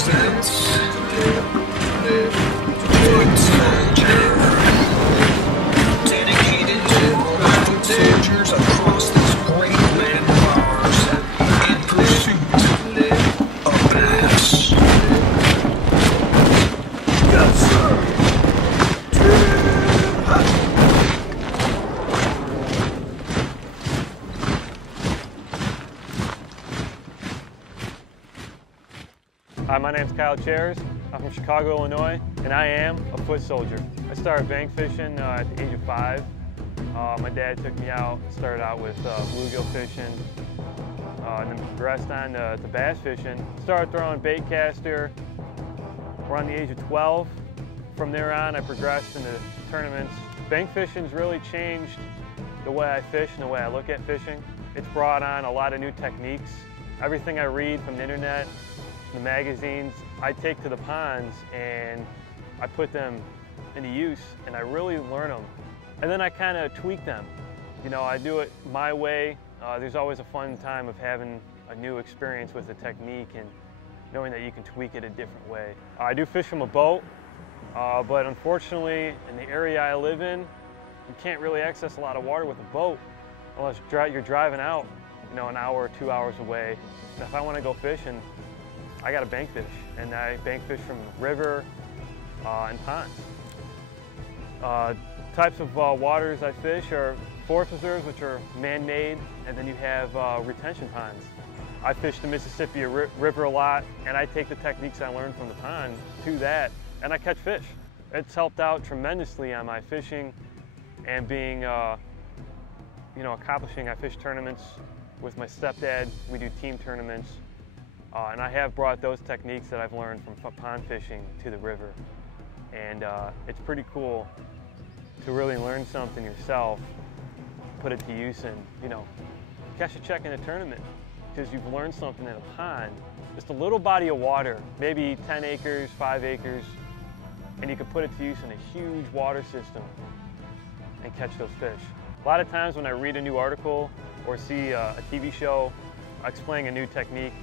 represents foot soldier, dedicated to all the foot soldiers across this great land of ours in pursuit of bass. Yes, sir. Hi, my name's Kyle Chairs. I'm from Chicago, Illinois, and I am a foot soldier. I started bank fishing at the age of 5. My dad took me out, started out with bluegill fishing, and then progressed on to bass fishing. Started throwing bait caster around the age of 12. From there on, I progressed into tournaments. Bank fishing's really changed the way I fish and the way I look at fishing. It's brought on a lot of new techniques. Everything I read from the internet, the magazines, I take to the ponds and I put them into use and I really learn them. And then I kind of tweak them. You know, I do it my way. There's always a fun time of having a new experience with a technique and knowing that you can tweak it a different way. I do fish from a boat, but unfortunately in the area I live in, you can't really access a lot of water with a boat unless you're driving out, you know, an hour or 2 hours away. And if I want to go fishing, I got to bank fish, and I bank fish from river and ponds. Types of waters I fish are forest reserves, which are man-made, and then you have retention ponds. I fish the Mississippi River a lot, and I take the techniques I learned from the pond to that, and I catch fish. It's helped out tremendously on my fishing and being, you know, accomplishing. I fish tournaments with my stepdad. We do team tournaments. And I have brought those techniques that I've learned from pond fishing to the river. And it's pretty cool to really learn something yourself, put it to use, and, you know, cash a check in a tournament because you've learned something in a pond. Just a little body of water, maybe 10 acres, 5 acres, and you can put it to use in a huge water system and catch those fish. A lot of times when I read a new article or see a TV show explaining a new technique,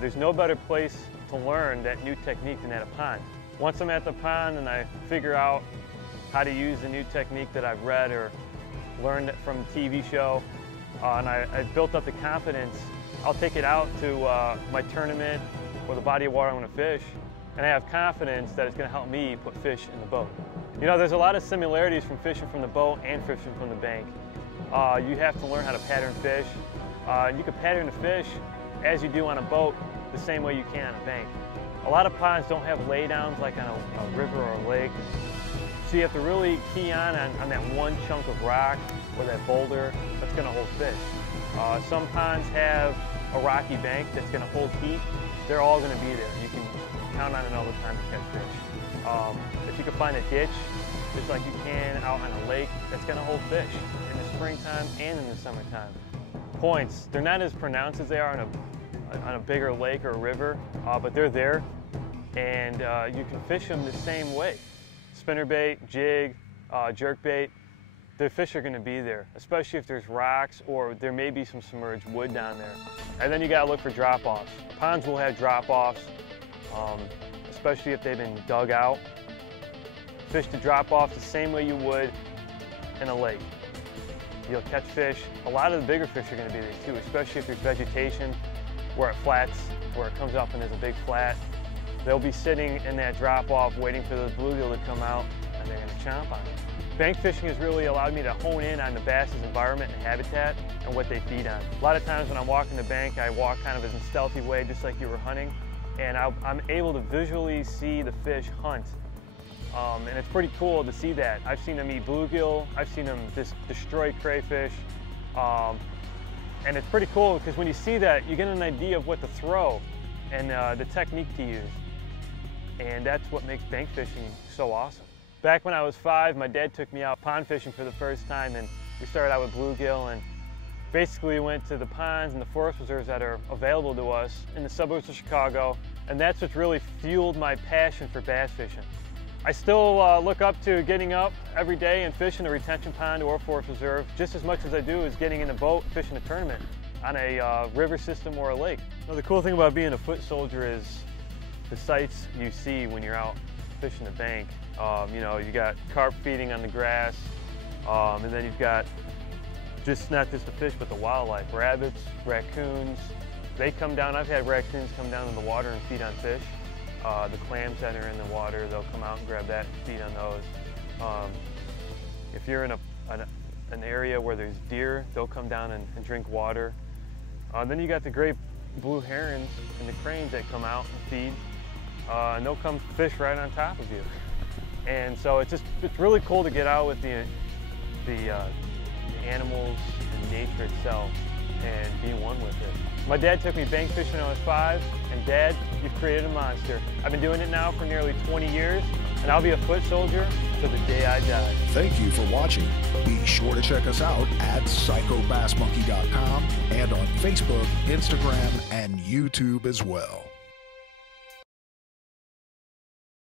there's no better place to learn that new technique than at a pond. Once I'm at the pond and I figure out how to use the new technique that I've read or learned from the TV show, and I've built up the confidence, I'll take it out to my tournament or the body of water I want to fish, and I have confidence that it's going to help me put fish in the boat. You know, there's a lot of similarities from fishing from the boat and fishing from the bank. You have to learn how to pattern fish. You can pattern the fish as you do on a boat, the same way you can on a bank. A lot of ponds don't have laydowns like on a river or a lake, so you have to really key on that one chunk of rock or that boulder that's going to hold fish. Some ponds have a rocky bank that's going to hold heat. They're all going to be there. You can count on it all the time to catch fish. If you can find a ditch, just like you can out on a lake, that's going to hold fish in the springtime and in the summertime. Points, they're not as pronounced as they are on a bigger lake or a river, but they're there, and you can fish them the same way. Spinnerbait, jig, jerkbait, the fish are going to be there, especially if there's rocks or there may be some submerged wood down there. And then you got to look for drop-offs. Ponds will have drop-offs, especially if they've been dug out. Fish the drop-offs the same way you would in a lake. You'll catch fish. A lot of the bigger fish are going to be there too, especially if there's vegetation where it flats, where it comes up and there's a big flat. They'll be sitting in that drop-off waiting for the bluegill to come out, and they're going to chomp on it. Bank fishing has really allowed me to hone in on the bass's environment and habitat and what they feed on. A lot of times when I'm walking the bank, I walk kind of in a stealthy way, just like you were hunting, and I'm able to visually see the fish hunt. And it's pretty cool to see that. I've seen them eat bluegill, I've seen them destroy crayfish, and it's pretty cool because when you see that, you get an idea of what to throw and the technique to use. And that's what makes bank fishing so awesome. Back when I was 5, my dad took me out pond fishing for the first time, and we started out with bluegill, and basically we went to the ponds and the forest reserves that are available to us in the suburbs of Chicago, and that's what really fueled my passion for bass fishing. I still look up to getting up every day and fishing a retention pond or a forest reserve just as much as I do is getting in a boat and fishing a tournament on a river system or a lake. Now, the cool thing about being a foot soldier is the sights you see when you're out fishing the bank. You know, you got carp feeding on the grass, and then you've got not just the fish, but the wildlife, rabbits, raccoons. They come down. I've had raccoons come down in the water and feed on fish. The clams that are in the water, they'll come out and grab that and feed on those. If you're in an area where there's deer, they'll come down and drink water. Then you got the great blue herons and the cranes that come out and feed, and they'll come fish right on top of you. And so it's really cool to get out with the animals and nature itself and be one with it. My dad took me bank fishing when I was 5, and Dad, you've created a monster. I've been doing it now for nearly 20 years, and I'll be a foot soldier to the day I die. Thank you for watching. Be sure to check us out at psychobassmonkey.com and on Facebook, Instagram, and YouTube as well.